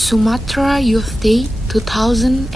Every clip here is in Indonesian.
Sumatra Youth Day 2020.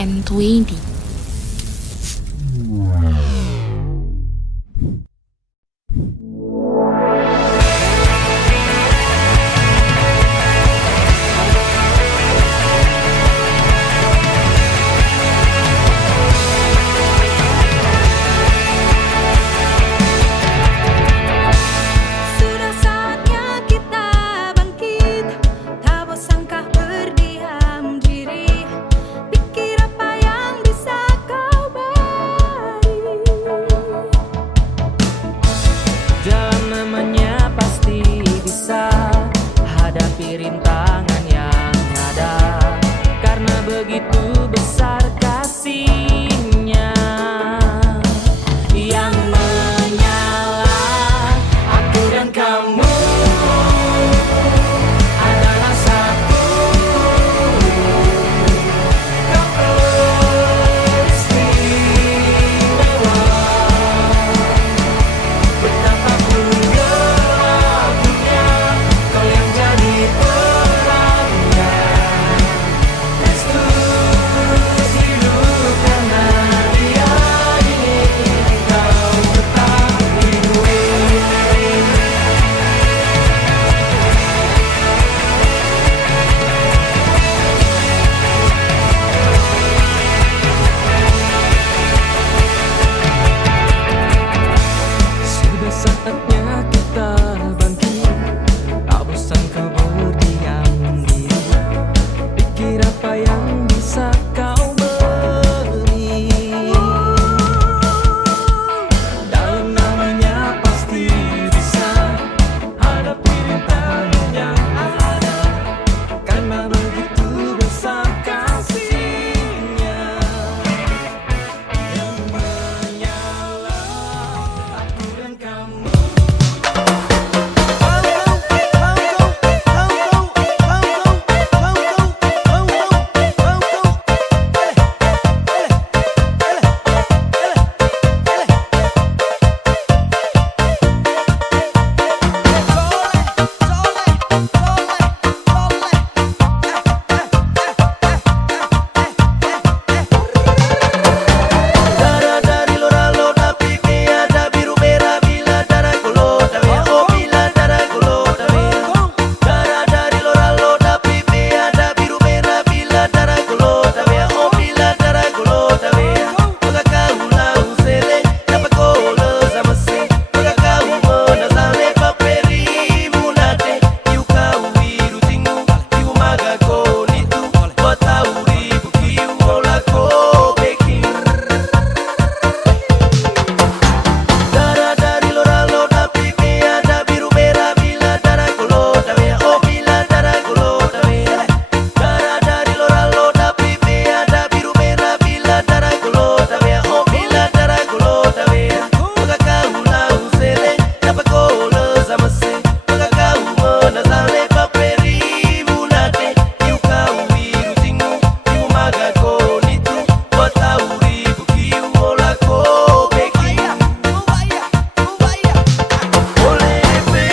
Rintangan yang ada, karena begitu besar kasihnya yang menyala. Aku dan kamu adalah satu. Kau istimewa, betapapun gelapnya, kau yang jadi terangnya. Kristus hidup karena Dia, ini kau tetap hidup. Sudah saatnya kita bangkit, tak bosan kau berdiam diri. Pikir apa yang bisa kau beri. Dalam namanya pasti bisa hadapi rintangan yang ada, karena begitu besar kasihnya yang menyala. Aku dan kamu. Darah dari loralo tapi ada biru merah bila darah golot ya. Oh bila darah golot ya. Darah dari loralo tapi ada biru merah bila darah golot ya. Oh bila darah golot ya. Maka kau lau sele dapat kola sama si. Maka kau menasale paperi munate. Iu kau biru tinggu iu maga konitu. Buat tahu ribu kiu olah ko bekir. Darah dari loralo tapi ada biru merah bila darah golot ya. Oh bila darah golot ya. Darah dari loralo tapi ada biru merah bila darah golot ya. Oh bila darah golot ya. Maka kau lau sele dapat kola sama se. Maka kau menasale paperi munate. Iu kau biru tinggu iu maga konitu. Buat tahu ribu kiu olah ko bekir. Olepe,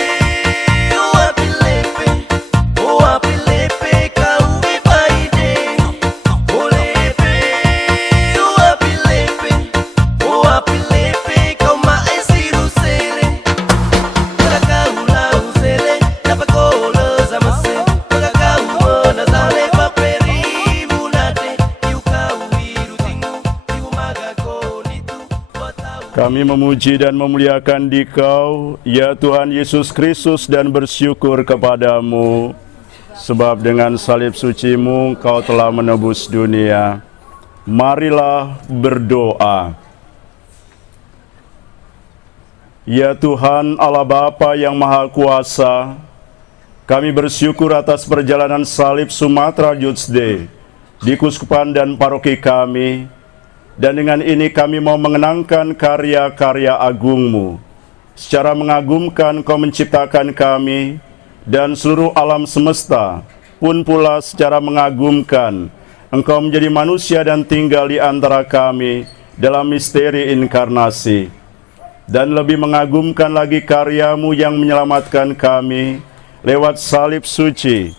oh apilepe, kau ibaide. Olepe, oh apilepe, kau maesiru sele. Maka kau lau sele, dapat kola sama se. Maka kau menasale paperi munate. Iu kau biru tinggu, iu maga konitu. Buat tahu. Kami memuji dan memuliakan Dikau, ya Tuhan Yesus Kristus, dan bersyukur kepadamu, sebab dengan salib suci-Mu Kau telah menebus dunia. Marilah berdoa. Ya Tuhan Allah Bapa yang Maha Kuasa, kami bersyukur atas perjalanan salib Sumatra Youth Day di Kuskupan dan paroki kami. Dan dengan ini kami mau mengenangkan karya-karya agung-Mu. Secara mengagumkan Kau menciptakan kami dan seluruh alam semesta, pun pula secara mengagumkan Engkau menjadi manusia dan tinggal di antara kami dalam misteri inkarnasi. Dan lebih mengagumkan lagi karya-Mu yang menyelamatkan kami lewat salib suci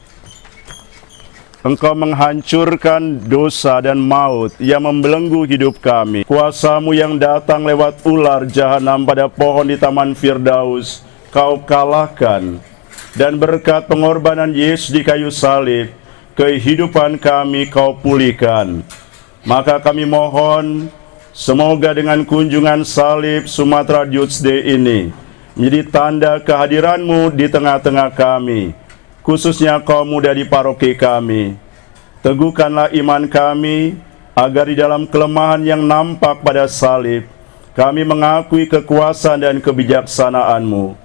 Engkau menghancurkan dosa dan maut yang membelenggu hidup kami. Kuasa-Mu yang datang lewat ular jahanam pada pohon di Taman Firdaus, Kau kalahkan. Dan berkat pengorbanan Yesus di kayu salib, kehidupan kami Kau pulihkan. Maka kami mohon, semoga dengan kunjungan salib Sumatra Youth Day ini menjadi tanda kehadiran-Mu di tengah-tengah kami, khususnya kaum muda di paroki kami. Teguhkanlah iman kami, agar di dalam kelemahan yang nampak pada salib, kami mengakui kekuasaan dan kebijaksanaan-Mu.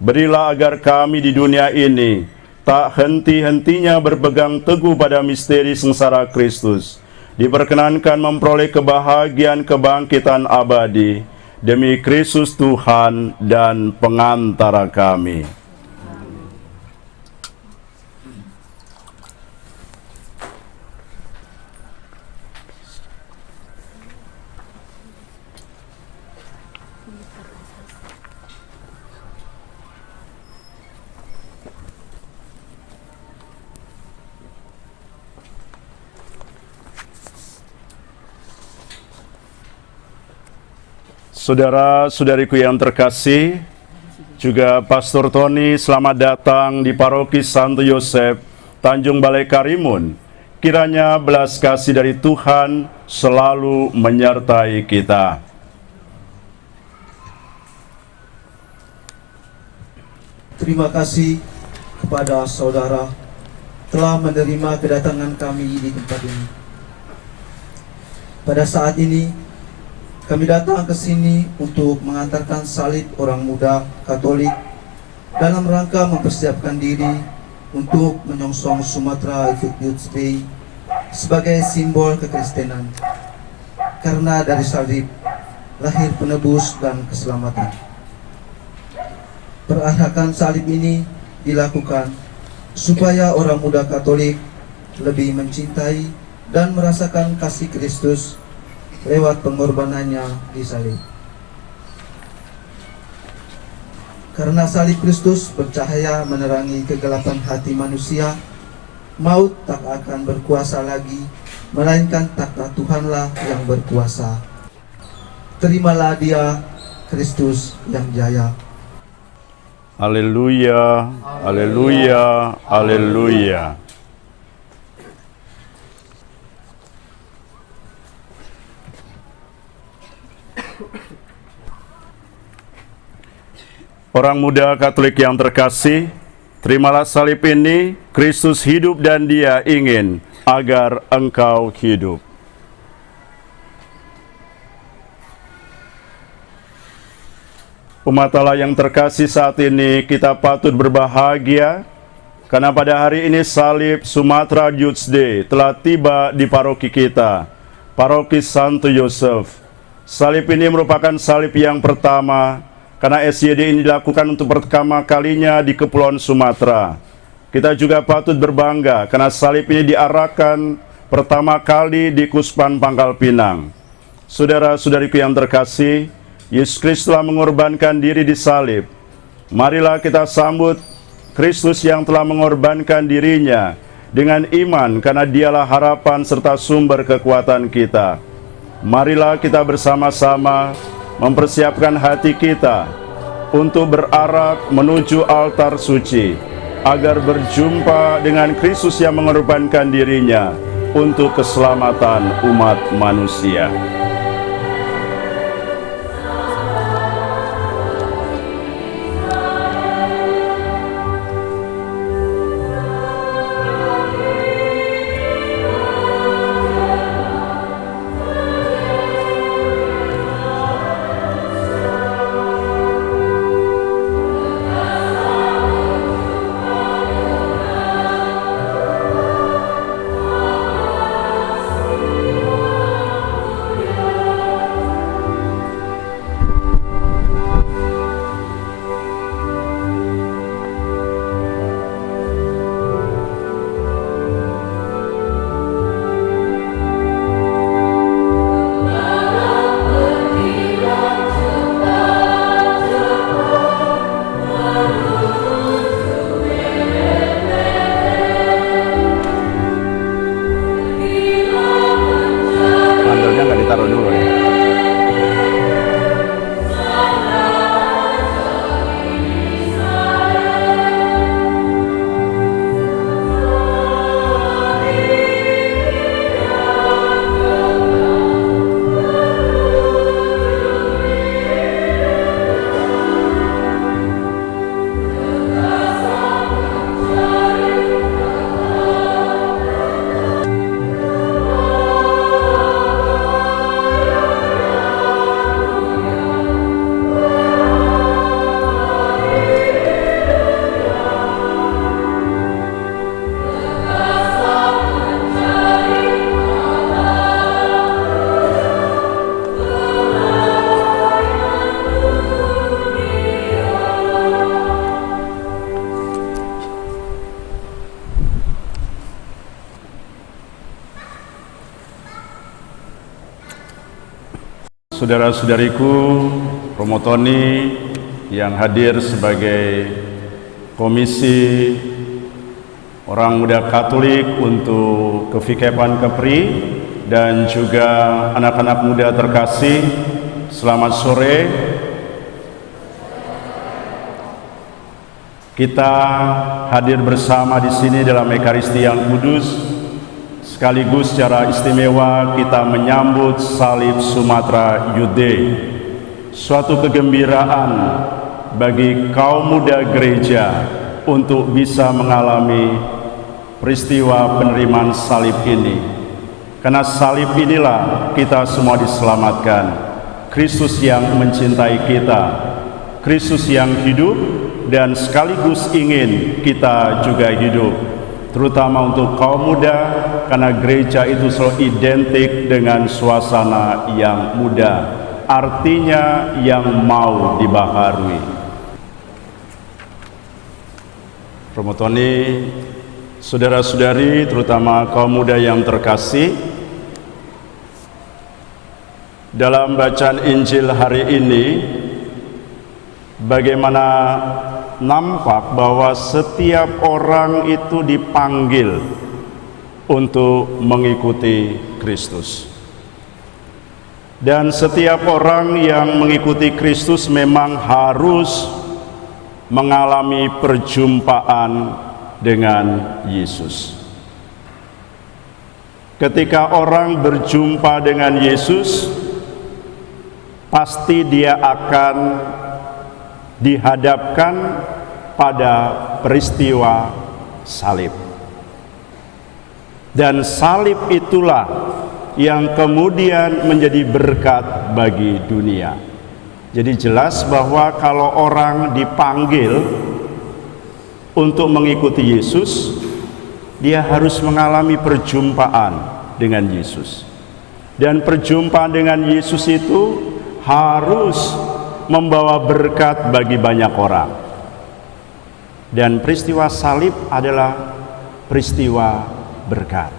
Berilah agar kami di dunia ini tak henti-hentinya berpegang teguh pada misteri sengsara Kristus, diperkenankan memperoleh kebahagiaan kebangkitan abadi, demi Kristus Tuhan dan pengantara kami. Saudara-saudariku yang terkasih, juga Pastor Tony, selamat datang di Paroki Santo Yosef, Tanjung Balai Karimun. Kiranya belas kasih dari Tuhan selalu menyertai kita. Terima kasih kepada saudara telah menerima kedatangan kami di tempat ini. Pada saat ini, kami datang ke sini untuk mengantarkan salib orang muda Katolik dalam rangka mempersiapkan diri untuk menyongsong Sumatra Youth Day sebagai simbol kekristenan. Karena dari salib lahir penebus dan keselamatan. Perarakan salib ini dilakukan supaya orang muda Katolik lebih mencintai dan merasakan kasih Kristus lewat pengorbanannya di salib. Karena salib Kristus bercahaya menerangi kegelapan hati manusia, maut tak akan berkuasa lagi, melainkan takhta Tuhanlah yang berkuasa. Terimalah Dia, Kristus yang jaya. Haleluya, haleluya, haleluya. Orang muda Katolik yang terkasih, terimalah salib ini. Kristus hidup dan Dia ingin agar engkau hidup. Umat Allah yang terkasih, saat ini kita patut berbahagia karena pada hari ini salib Sumatra Youth Day telah tiba di paroki kita, Paroki Santo Yosef. Salib ini merupakan salib yang pertama, karena SYD ini dilakukan untuk pertama kalinya di Kepulauan Sumatera. Kita juga patut berbangga karena salib ini diarahkan pertama kali di Kuspan Pangkal Pinang. Saudara-saudariku yang terkasih, Yesus Kristus telah mengorbankan diri di salib. Marilah kita sambut Kristus yang telah mengorbankan dirinya dengan iman, karena Dialah harapan serta sumber kekuatan kita. Marilah kita bersama-sama mempersiapkan hati kita untuk berarak menuju altar suci, agar berjumpa dengan Kristus yang mengorbankan dirinya untuk keselamatan umat manusia. saudara-saudariku, Promotoni yang hadir sebagai Komisi Orang Muda Katolik untuk Kevikepan Kepri, dan juga anak-anak muda terkasih, selamat sore. Kita hadir bersama di sini dalam Ekaristi yang kudus, sekaligus secara istimewa kita menyambut Salib Sumatera Youth Day, suatu kegembiraan bagi kaum muda gereja untuk bisa mengalami peristiwa penerimaan salib ini. Karena salib inilah kita semua diselamatkan. Kristus yang mencintai kita, Kristus yang hidup dan sekaligus ingin kita juga hidup, terutama untuk kaum muda, karena gereja itu selalu identik dengan suasana yang muda, artinya yang mau dibaharui. Promotoni, saudara-saudari, terutama kaum muda yang terkasih, dalam bacaan Injil hari ini, bagaimana nampak bahwa setiap orang itu dipanggil untuk mengikuti Kristus. Dan setiap orang yang mengikuti Kristus memang harus mengalami perjumpaan dengan Yesus. Ketika orang berjumpa dengan Yesus, pasti dia akan dihadapkan pada peristiwa salib. Dan salib itulah yang kemudian menjadi berkat bagi dunia. Jadi jelas bahwa kalau orang dipanggil untuk mengikuti Yesus, dia harus mengalami perjumpaan dengan Yesus. Dan perjumpaan dengan Yesus itu harus membawa berkat bagi banyak orang. Dan peristiwa salib adalah peristiwa berkat.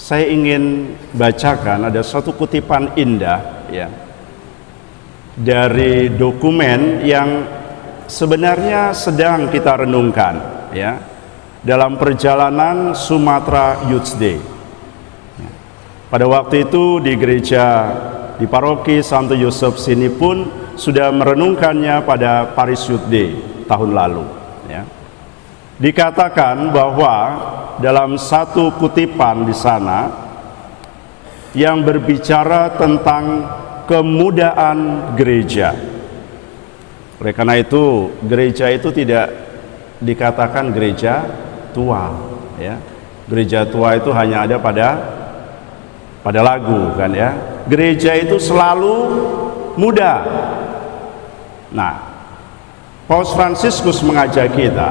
Saya ingin bacakan ada suatu kutipan indah ya, dari dokumen yang sebenarnya sedang kita renungkan ya, dalam perjalanan Sumatera Youth Day. Pada waktu itu di gereja di paroki Santo Yosef sini pun sudah merenungkannya pada Paris Youth Day tahun lalu ya. Dikatakan bahwa dalam satu kutipan di sana yang berbicara tentang kemudaan gereja. Oleh karena itu gereja itu tidak dikatakan gereja tua ya. Gereja tua itu hanya ada pada lagu kan ya. Gereja itu selalu muda. Nah, Paus Fransiskus mengajak kita,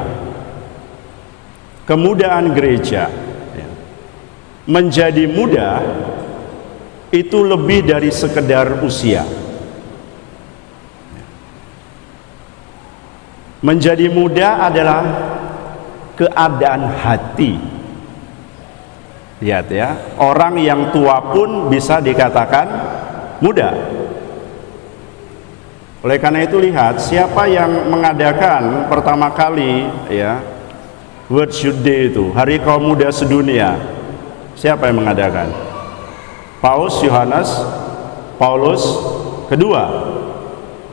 kemudaan gereja ya, menjadi muda itu lebih dari sekedar usia. Menjadi muda adalah keadaan hati. Lihat ya, orang yang tua pun bisa dikatakan muda. Oleh karena itu lihat siapa yang mengadakan pertama kali ya World Youth Day itu, Hari Kaum Muda Sedunia. Siapa yang mengadakan? Paus Yohanes Paulus kedua.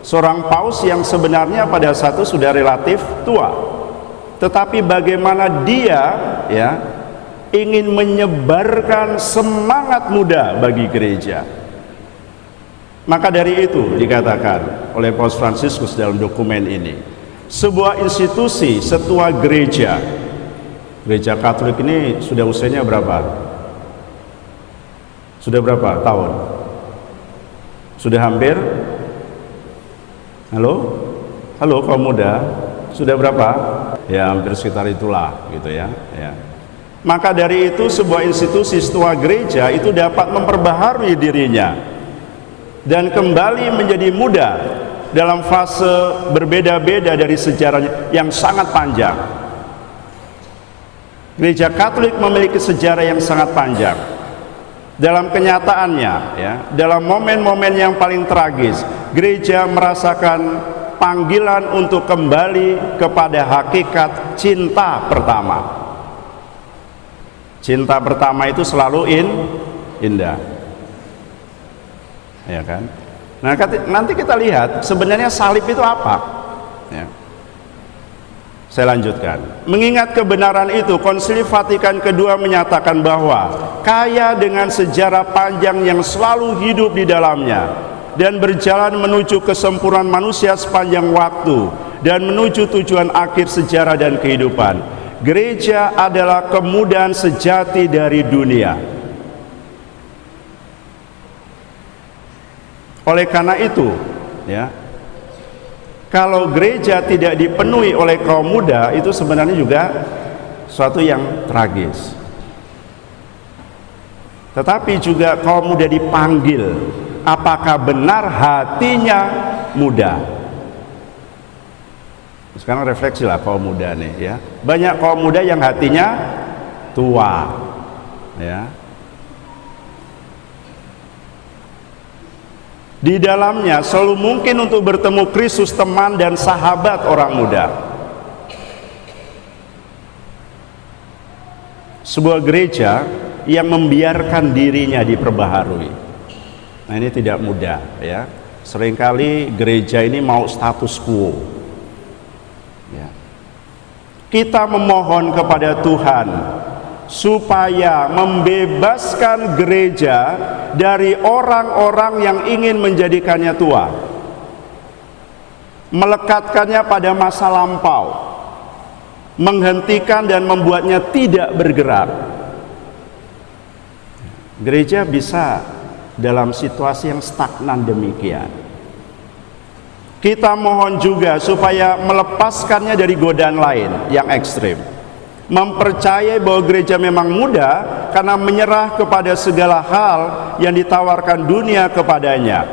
Seorang paus yang sebenarnya pada saat itu sudah relatif tua. Tetapi bagaimana dia ya ingin menyebarkan semangat muda bagi gereja. Maka dari itu dikatakan oleh Paus Fransiskus dalam dokumen ini, sebuah institusi setua gereja, gereja Katolik ini sudah usianya berapa? Sudah berapa tahun? Sudah hampir? Halo kaum muda, sudah berapa? Ya hampir sekitar itulah gitu ya. Maka dari itu sebuah institusi setua gereja itu dapat memperbaharui dirinya dan kembali menjadi muda dalam fase berbeda-beda dari sejarah yang sangat panjang. Gereja Katolik memiliki sejarah yang sangat panjang. Dalam kenyataannya, ya, dalam momen-momen yang paling tragis, gereja merasakan panggilan untuk kembali kepada hakikat cinta pertama. Cinta pertama itu selalu indah, ya kan? Nah, nanti kita lihat sebenarnya salib itu apa. Ya. Saya lanjutkan. Mengingat kebenaran itu, Konsili Vatikan II menyatakan bahwa kaya dengan sejarah panjang yang selalu hidup di dalamnya dan berjalan menuju kesempurnaan manusia sepanjang waktu dan menuju tujuan akhir sejarah dan kehidupan. Gereja adalah kemudahan sejati dari dunia. Oleh karena itu, ya, kalau gereja tidak dipenuhi oleh kaum muda, itu sebenarnya juga suatu yang tragis. Tetapi juga kaum muda dipanggil, apakah benar hatinya muda? Sekarang refleksilah kaum muda nih, ya. Banyak kaum muda yang hatinya tua, ya. Di dalamnya selalu mungkin untuk bertemu Kristus, teman dan sahabat orang muda. Sebuah gereja yang membiarkan dirinya diperbaharui. Nah, ini tidak mudah, ya. Seringkali gereja ini mau status quo. Ya. Kita memohon kepada Tuhan supaya membebaskan gereja dari orang-orang yang ingin menjadikannya tua, melekatkannya pada masa lampau, menghentikan dan membuatnya tidak bergerak. Gereja bisa dalam situasi yang stagnan demikian. Kita mohon juga supaya melepaskannya dari godaan lain yang ekstrim, mempercayai bahwa gereja memang muda karena menyerah kepada segala hal yang ditawarkan dunia kepadanya.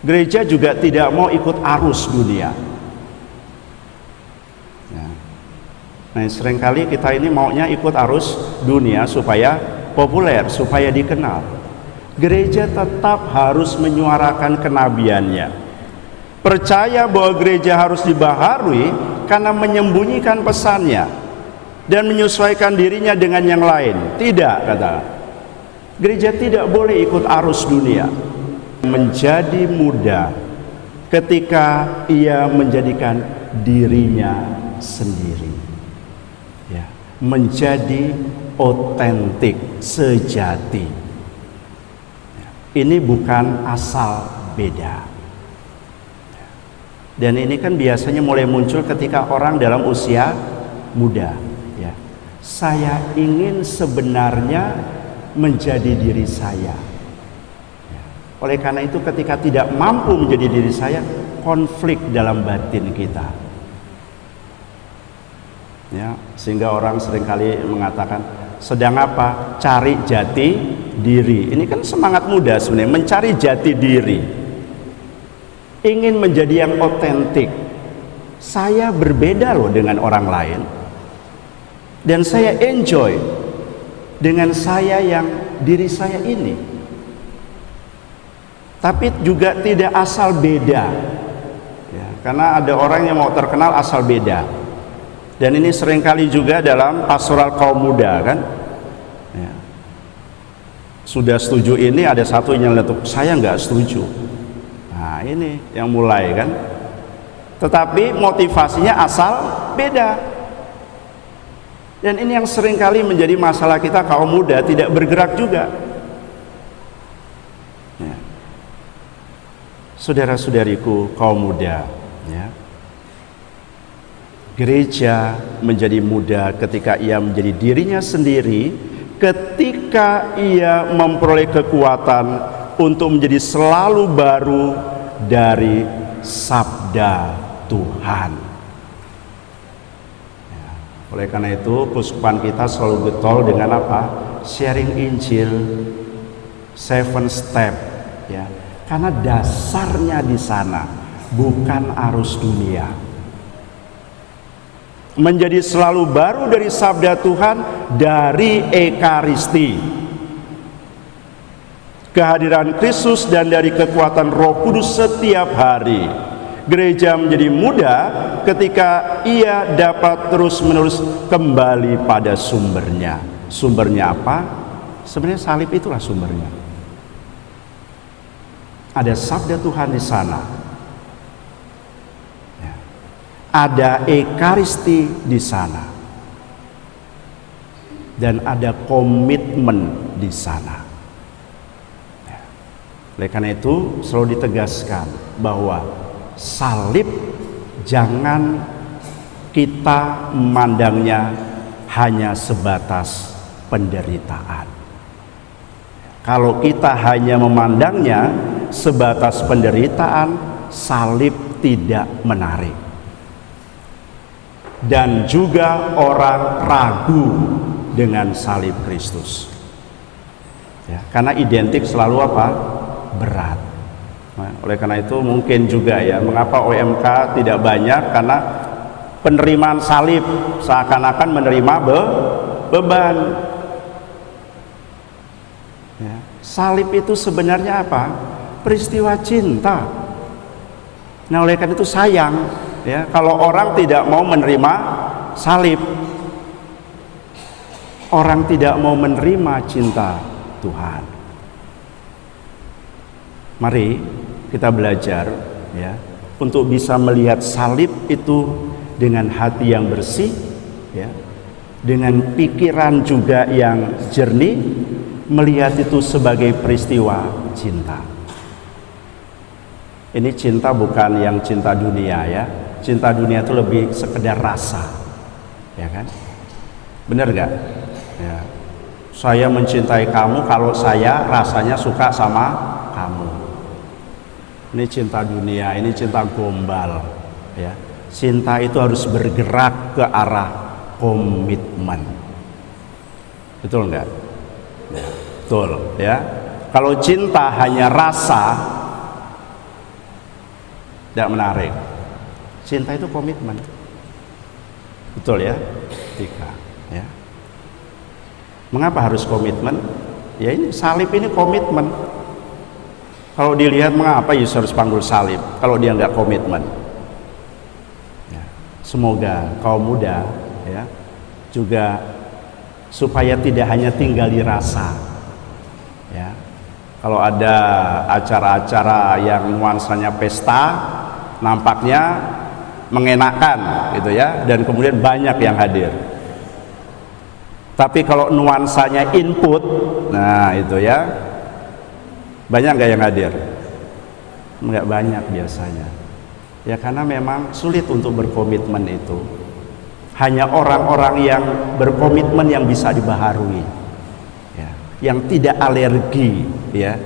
Gereja juga tidak mau ikut arus dunia. Nah, seringkali kita ini maunya ikut arus dunia supaya populer, supaya dikenal. Gereja tetap harus menyuarakan kenabiannya. Percaya bahwa gereja harus dibaharui karena menyembunyikan pesannya dan menyesuaikan dirinya dengan yang lain. Tidak, kata gereja tidak boleh ikut arus dunia. Menjadi muda ketika ia menjadikan dirinya sendiri, ya, menjadi otentik, sejati. Ini bukan asal beda. Dan ini kan biasanya mulai muncul ketika orang dalam usia muda, ya. Saya ingin sebenarnya menjadi diri saya, ya. Oleh karena itu ketika tidak mampu menjadi diri saya, konflik dalam batin kita, ya. Sehingga orang seringkali mengatakan, sedang apa? Cari jati diri. Ini kan semangat muda sebenarnya, mencari jati diri, ingin menjadi yang otentik. Saya berbeda loh dengan orang lain, dan saya enjoy dengan saya yang diri saya ini. Tapi juga tidak asal beda, ya, karena ada orang yang mau terkenal asal beda. Dan ini seringkali juga dalam pastoral kaum muda, kan, ya. Sudah setuju ini, ada satu yang letuk, saya nggak setuju. Nah, ini yang mulai, kan. Tetapi motivasinya asal beda. Dan ini yang seringkali menjadi masalah kita kaum muda, tidak bergerak juga, ya. Saudara-saudariku kaum muda, ya, gereja menjadi muda ketika ia menjadi dirinya sendiri, ketika ia memperoleh kekuatan untuk menjadi selalu baru dari sabda Tuhan. Ya, oleh karena itu keuskupan kita selalu getol dengan apa? Sharing Injil 7 step, ya. Karena dasarnya di sana bukan arus dunia. Menjadi selalu baru dari sabda Tuhan, dari Ekaristi. kehadiran Kristus dan dari kekuatan Roh Kudus setiap hari. Gereja menjadi mudah ketika ia dapat terus-menerus kembali pada sumbernya. Sumbernya apa? Sebenarnya salib itulah sumbernya. Ada sabda Tuhan di sana. Ya. Ada ekaristi di sana. Dan ada komitmen di sana. Ya. Oleh karena itu selalu ditegaskan bahwa salib jangan kita memandangnya hanya sebatas penderitaan. Kalau kita hanya memandangnya sebatas penderitaan, salib tidak menarik. Dan juga orang ragu dengan salib Kristus. Ya, karena identik selalu apa? Berat. Nah, oleh karena itu mungkin juga ya, mengapa OMK tidak banyak, karena penerimaan salib seakan-akan menerima beban. Ya, salib itu sebenarnya apa? Peristiwa cinta. Nah, oleh karena itu sayang ya kalau orang tidak mau menerima salib. Orang tidak mau menerima cinta Tuhan. Mari kita belajar ya untuk bisa melihat salib itu dengan hati yang bersih ya, dengan pikiran juga yang jernih, melihat itu sebagai peristiwa cinta. Ini cinta bukan yang cinta dunia ya. Cinta dunia itu lebih sekedar rasa. Ya kan? Benar gak? Ya. Saya mencintai kamu kalau saya rasanya suka sama kamu. Ini cinta dunia, ini cinta gombal ya. Cinta itu harus bergerak ke arah komitmen. Betul enggak? Ya, betul ya. Kalau cinta hanya rasa tidak menarik. Cinta itu komitmen. Betul ya? Tiga ya. Mengapa harus komitmen? Ya ini salib ini komitmen. Kalau dilihat mengapa Yesus harus panggil salib kalau dia nggak komitmen? Ya. Semoga kaum muda ya juga supaya tidak hanya tinggal di rasa. Ya. Kalau ada acara-acara yang nuansanya pesta, nampaknya mengenakan gitu ya, dan kemudian banyak yang hadir. Tapi kalau nuansanya input, nah itu ya, banyak nggak yang hadir? Nggak banyak biasanya. Ya karena memang sulit untuk berkomitmen itu. Hanya orang-orang yang berkomitmen yang bisa dibaharui, ya, yang tidak alergi, ya,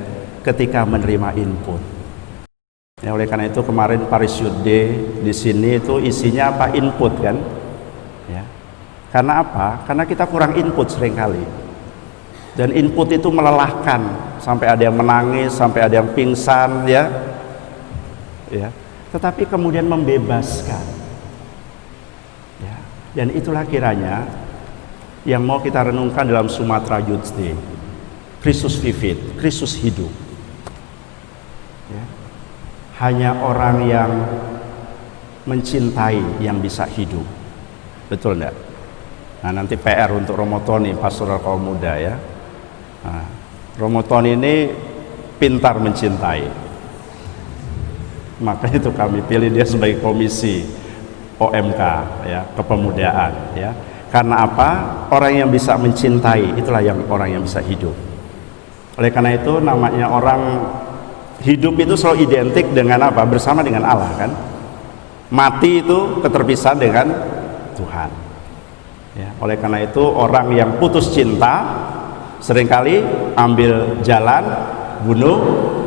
ketika menerima input. Ya, oleh karena itu kemarin Paris Youth Day di sini itu isinya apa? Input kan? Ya. Karena apa? Karena kita kurang input seringkali. Dan input itu melelahkan, sampai ada yang menangis, sampai ada yang pingsan, ya. Ya. Tetapi kemudian membebaskan. Ya. Dan itulah kiranya yang mau kita renungkan dalam Sumatra Youth Day. Kristus vivit, Kristus hidup. Ya. Hanya orang yang mencintai yang bisa hidup. Betul enggak? Nah, nanti PR untuk Romo Tony, pastoral kaum muda ya. Nah, Romo Tony ini pintar mencintai. Maka itu kami pilih dia sebagai komisi OMK ya, kepemudaan ya. Karena apa? Orang yang bisa mencintai itulah yang orang yang bisa hidup. Oleh karena itu namanya orang hidup itu selalu identik dengan apa? Bersama dengan Allah kan. Mati itu keterpisahan dengan Tuhan. Ya, oleh karena itu orang yang putus cinta seringkali ambil jalan bunuh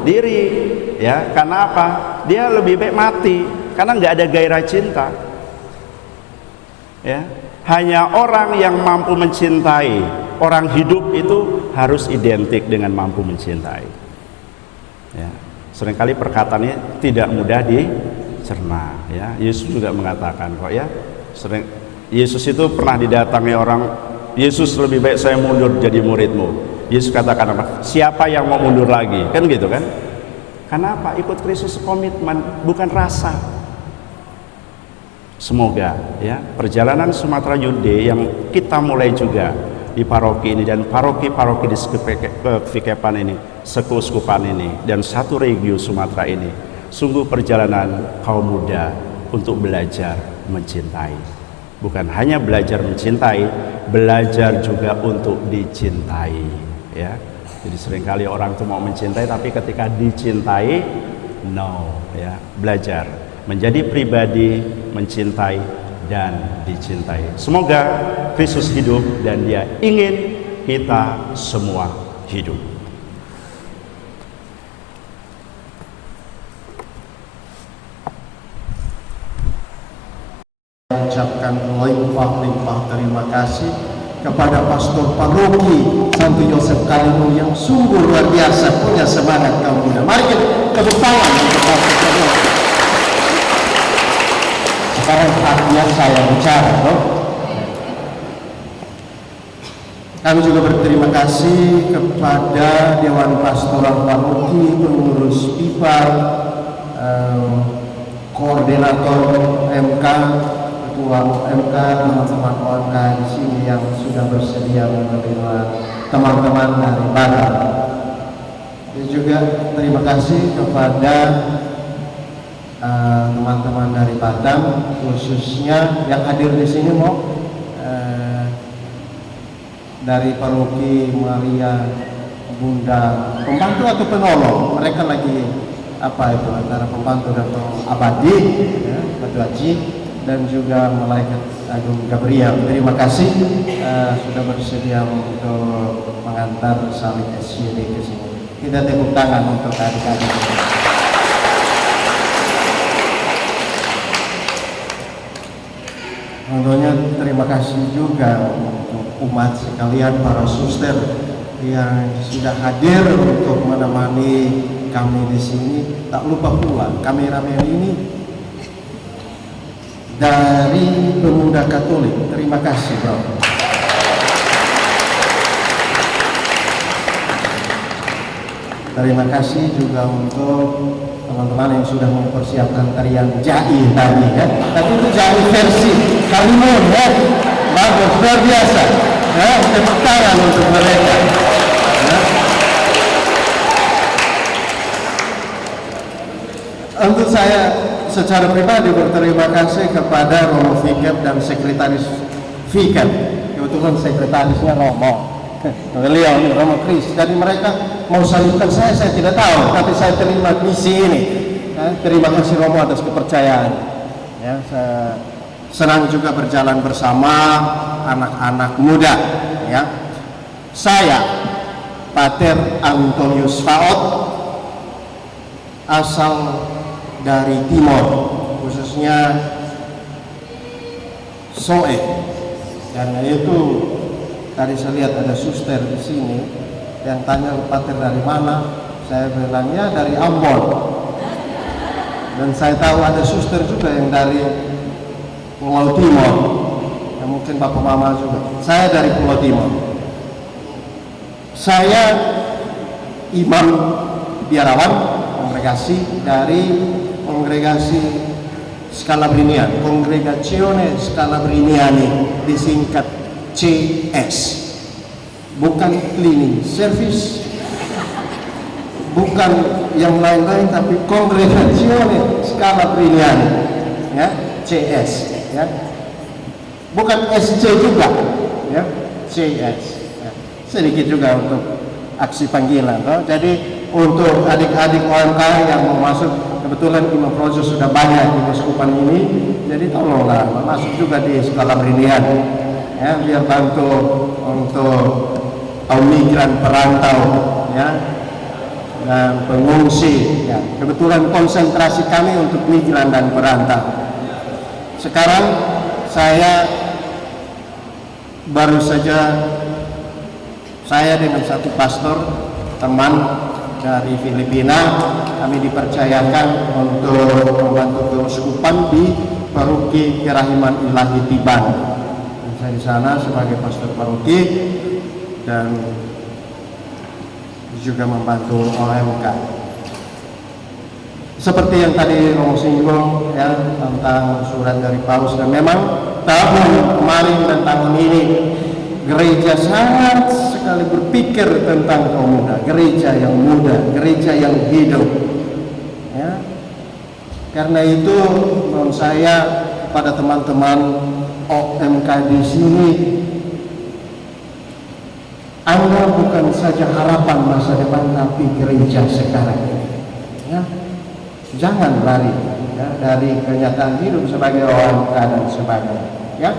diri, ya. Karena apa? Dia lebih baik mati karena nggak ada gairah cinta. Ya, hanya orang yang mampu mencintai, orang hidup itu harus identik dengan mampu mencintai. Ya, seringkali perkataannya tidak mudah dicerna. Ya, Yesus juga mengatakan kok ya, Yesus itu pernah didatangi orang, Yesus lebih baik saya mundur jadi muridmu. Yesus katakan apa? Siapa yang mau mundur lagi? Kan gitu kan? Karena apa? Ikut Kristus komitmen, bukan rasa. Semoga ya perjalanan Sumatera Youth Day yang kita mulai juga di paroki ini dan paroki-paroki di Vikepan ini, sekeuskupan ini dan satu regio Sumatera ini, sungguh perjalanan kaum muda untuk belajar mencintai. Bukan hanya belajar mencintai, belajar juga untuk dicintai ya. Jadi seringkali orang tuh mau mencintai tapi ketika dicintai no ya. Belajar menjadi pribadi mencintai dan dicintai. Semoga Kristus hidup dan Dia ingin kita semua hidup. Ucapkan limpah-limpah terima kasih kepada Pastor Paroki Santo Yosef Kalimu yang sungguh luar biasa punya semangat kaum muda. Mari kita tepuk tangan untuk Pastor Paroki. Sekarang saatnya saya bicara, toh. Kami juga berterima kasih kepada Dewan Pastoral Paroki, pengurus PIPA, koordinator MK, ketua MK, teman-teman OMK di sini yang sudah bersedia menerima teman-teman dari Batam. Dan juga terima kasih kepada teman-teman dari Batam, khususnya yang hadir di sini dari Paroki Maria Bunda Pembantu atau Penolong. Mereka lagi apa itu antara pembantu dan abadi ya, Batu Haji, dan juga Malaikat Agung Gabriel. Terima kasih sudah bersedia untuk mengantar salib SYD ke sini. Kita tepuk tangan untuk adik-adik. Tentunya terima kasih juga untuk umat sekalian, para suster yang sudah hadir untuk menemani kami di sini. Tak lupa pula kameramen ini dari Pemuda Katolik. Terima kasih, Bro. Terima kasih juga untuk teman-teman yang sudah mempersiapkan tarian jai tadi ya. Tapi itu jai versi Kalimun ya. Bagus, luar biasa. Ya, tepuk tangan untuk mereka. Ya. Untuk saya secara pribadi berterima kasih kepada Romo Vikep dan sekretaris Vikep. Kebetulan sekretarisnya Romo. Beliau ini Romo Kris. Jadi mereka mau salibkan saya tidak tahu, tapi saya terima misi ini. Terima kasih Romo atas kepercayaan. Ya, saya senang juga berjalan bersama anak-anak muda. Ya, saya Pater Antonius Faot, asal dari Timor, khususnya Soe. Karena itu tadi saya lihat ada suster di sini yang tanya Pater dari mana, saya bilangnya dari Ambon. Dan saya tahu ada suster juga yang dari Pulau Timor, yang mungkin Bapak Mama juga. Saya dari Pulau Timor. Saya imam biarawan kongregasi dari kongregasi Scalabriniani, Congregazione Scalabriniani, disingkat CS. Bukan cleaning service, bukan yang lain-lain, tapi Congregazione Scalabriniani, ya, CS, ya, bukan SC juga, ya, CS. Ya. Sedikit juga untuk aksi panggilan, toh. Jadi untuk adik-adik OMK yang mau masuk, kebetulan Imam Projo sudah banyak di keuskupan ini, jadi tolonglah masuk juga di Scalabriniani, ya, biar bantu untuk kaum migran perantau ya dan pengungsi ya. Kebetulan konsentrasi kami untuk migran dan perantau. Sekarang saya baru saja dengan satu pastor teman dari Filipina, kami dipercayakan untuk membantu keuskupan di Paroki Kerahiman Ilahi Tiban. Saya di sana sebagai pastor paroki, dan juga membantu OMK. Seperti yang tadi Romo singgung ya tentang surat dari Paulus, dan memang tahun kemarin dan tahun ini gereja sangat sekali berpikir tentang kaum muda, gereja yang muda, gereja yang hidup. Ya. Karena itu menurut saya kepada teman-teman OMK di sini, Anda bukan saja harapan masa depan, tapi gereja sekarang ini. Ya. Jangan lari ya, dari kenyataan hidup sebagai OMK dan sebagainya. Ya.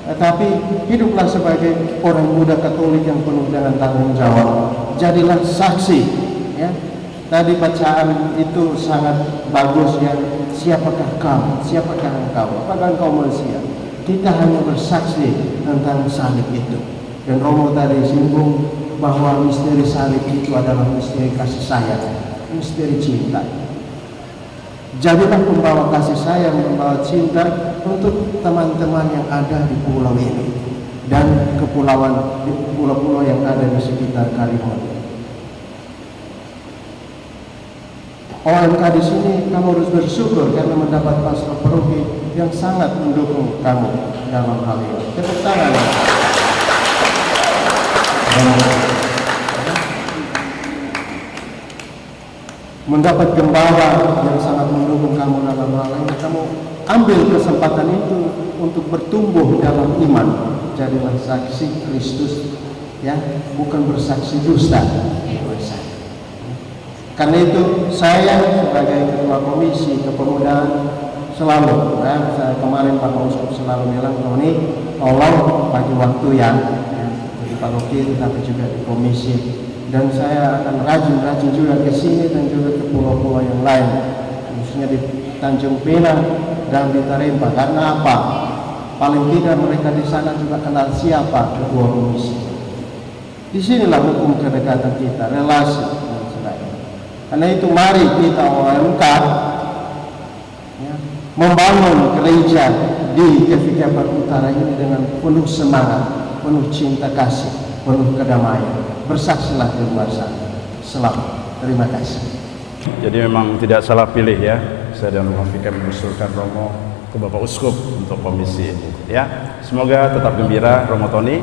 Tetapi hiduplah sebagai orang muda Katolik yang penuh dengan tanggung jawab. Jadilah saksi. Ya. Tadi bacaan itu sangat bagus ya. Siapakah kamu? Siapakah engkau? Apakah engkau manusia? Kita hanya bersaksi tentang salib itu. Dan Romo tadi singgung bahwa misteri salib itu adalah misteri kasih sayang, misteri cinta. Jadilah pembawa kasih sayang, membawa cinta untuk teman-teman yang ada di pulau ini dan kepulauan di pulau-pulau yang ada di sekitar Karimun. OMK di sini kamu harus bersyukur karena mendapat pastor paroki yang sangat mendukung kamu dalam hal ini. Tepuk tangan. Mendapat gembala yang sangat mendukung kamu dalam hal ini, kamu ambil kesempatan itu untuk bertumbuh dalam iman. Jadilah saksi Kristus, ya, bukan bersaksi dusta. Karena itu saya sebagai ketua komisi kepemudaan selalu, saya kemarin Pak Uskup selalu bilang, Tony, tolong bagi waktu ya di paroki tapi juga di komisi. Dan saya akan rajin juga ke sini dan juga ke pulau-pulau yang lain, khususnya di Tanjung Pinang dan di Tarempa. Karena apa? Paling tidak mereka di sana juga kenal siapa ketua komisi. Disinilah hukum kedekatan kita, relasi dan sebagainya. Karena itu mari kita OMK ya, membangun gereja di Kevigapan Utara ini dengan penuh semangat, penuh cinta kasih, penuh kedamaian. Bersaksilah di luar sana. Selamat. Terima kasih. Jadi memang tidak salah pilih ya. Saya dan Romo Fikar mengusulkan Romo ke Bapak Uskup untuk komisi ini. Ya, semoga tetap gembira Romo Tony.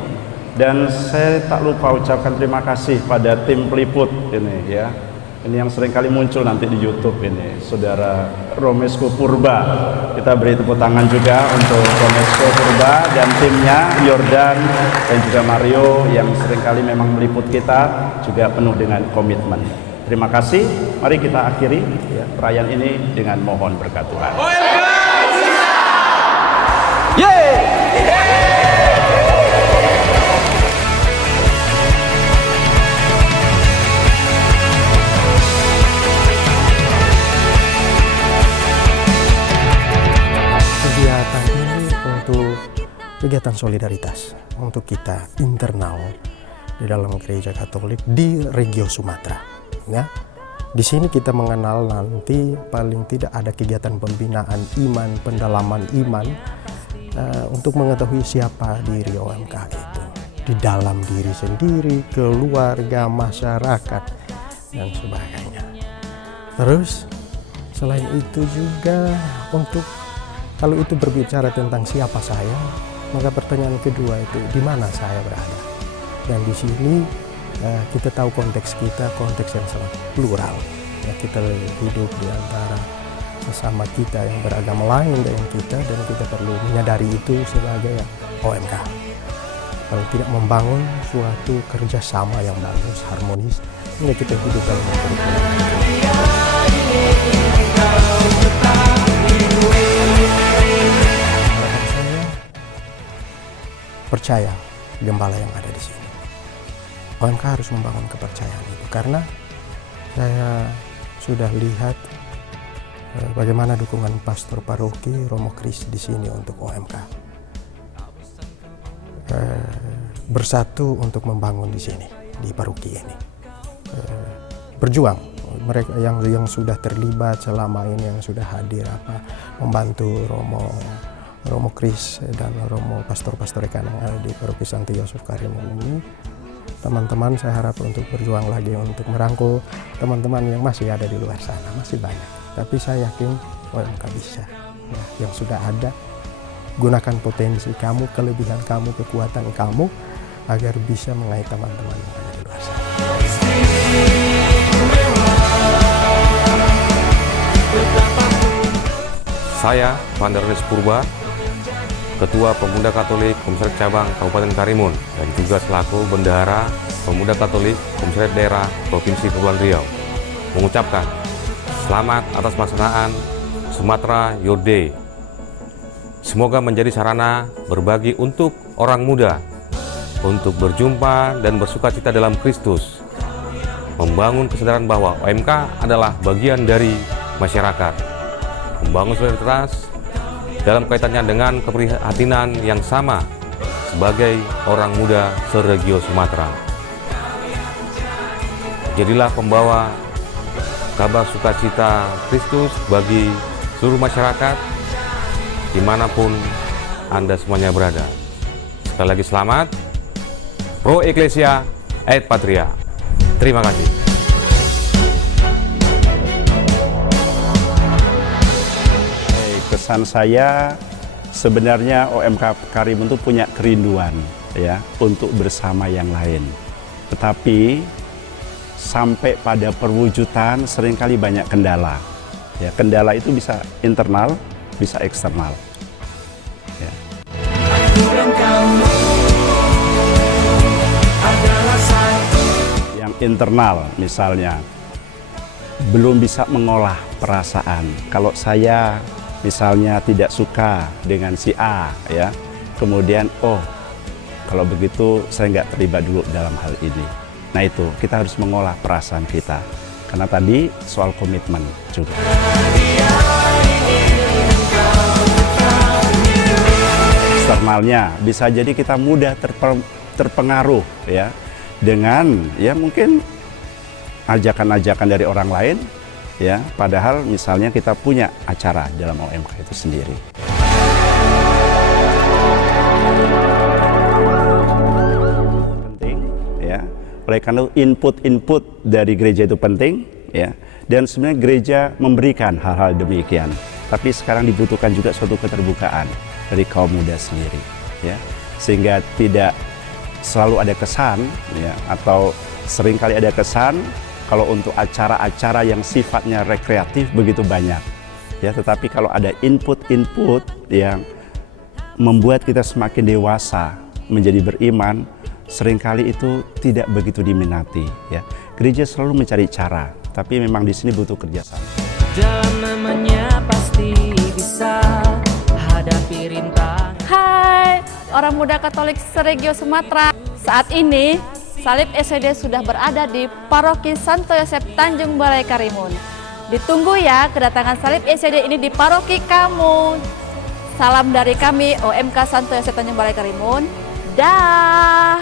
Dan saya tak lupa ucapkan terima kasih pada tim peliput ini ya. Ini yang sering kali muncul nanti di YouTube ini, Saudara Romesko Purba. Kita beri tepuk tangan juga untuk Romesko Purba dan timnya, Yordan dan juga Mario yang sering kali memang meliput kita juga penuh dengan komitmen. Terima kasih. Mari kita akhiri ya, perayaan ini dengan mohon berkat Tuhan. Kegiatan solidaritas untuk kita internal di dalam gereja Katolik di Regio Sumatera. Ya, di sini kita mengenal nanti paling tidak ada kegiatan pembinaan iman, pendalaman iman untuk mengetahui siapa diri OMK itu di dalam diri sendiri, keluarga, masyarakat dan sebagainya. Terus selain itu juga untuk kalau itu berbicara tentang siapa saya, maka pertanyaan kedua itu di mana saya berada. Dan di sini kita tahu konteks kita, konteks yang sangat plural. Ya, kita hidup di antara sesama kita yang beragama lain dengan kita, dan kita perlu menyadari itu sebagai OMK. Kalau tidak membangun suatu kerjasama yang bagus, harmonis, hingga kita hidup dalam kerukunan. Percaya gembala yang ada di sini. OMK harus membangun kepercayaan itu, karena saya sudah lihat bagaimana dukungan pastor paroki Romo Kris di sini untuk OMK. Bersatu untuk membangun di sini, di paroki ini. Berjuang, mereka yang sudah terlibat selama ini, yang sudah hadir membantu Romo Kris dan Romo pastor-pastor ikan yang ada di Paroki Santo Yosef Karimun ini, teman-teman saya harap untuk berjuang lagi untuk merangkul teman-teman yang masih ada di luar sana, masih banyak. Tapi saya yakin OMK bisa. Ya, yang sudah ada, gunakan potensi kamu, kelebihan kamu, kekuatan kamu agar bisa mengait teman-teman yang ada di luar sana. Saya, Pandarnes Purba, Ketua Pemuda Katolik Komisariat Cabang Kabupaten Karimun, dan juga selaku Bendahara Pemuda Katolik Komisariat Daerah Provinsi Kepulauan Riau, mengucapkan selamat atas pelaksanaan Sumatra Youth Day. Semoga menjadi sarana berbagi untuk orang muda, untuk berjumpa dan bersukacita dalam Kristus, membangun kesadaran bahwa OMK adalah bagian dari masyarakat, membangun solidaritas dalam kaitannya dengan keprihatinan yang sama sebagai orang muda seregio Sumatera. Jadilah pembawa kabar sukacita Kristus bagi seluruh masyarakat dimanapun Anda semuanya berada. Sekali lagi selamat, Pro Ecclesia et Patria. Terima kasih. Kesan saya sebenarnya OMK Karimun itu punya kerinduan ya untuk bersama yang lain. Tetapi sampai pada perwujudan seringkali banyak kendala. Ya, kendala itu bisa internal, bisa eksternal. Ya. Yang internal misalnya belum bisa mengolah perasaan. Kalau saya misalnya tidak suka dengan si A, ya, kemudian kalau begitu saya nggak terlibat dulu dalam hal ini. Nah itu kita harus mengolah perasaan kita, karena tadi soal komitmen juga. Eksternalnya bisa jadi kita mudah terpengaruh ya dengan ya mungkin ajakan-ajakan dari orang lain. Ya, padahal misalnya kita punya acara dalam OMK itu sendiri. Penting, ya. Oleh karena itu input dari gereja itu penting, ya. Dan sebenarnya gereja memberikan hal-hal demikian. Tapi sekarang dibutuhkan juga suatu keterbukaan dari kaum muda sendiri, ya. Sehingga tidak selalu ada kesan, ya, atau seringkali ada kesan. Kalau untuk acara-acara yang sifatnya rekreatif begitu banyak, ya. Tetapi kalau ada input yang membuat kita semakin dewasa menjadi beriman, seringkali itu tidak begitu diminati, ya. Gereja selalu mencari cara, tapi memang di sini butuh kerjasama. Dalam namanya pasti bisa hadapi rintangan. Hai, orang muda Katolik seregio Sumatera. Saat ini Salib SCD sudah berada di Paroki Santo Yosef Tanjung Balai Karimun. Ditunggu ya kedatangan Salib SCD ini di paroki kamu. Salam dari kami OMK Santo Yosef Tanjung Balai Karimun. Dah.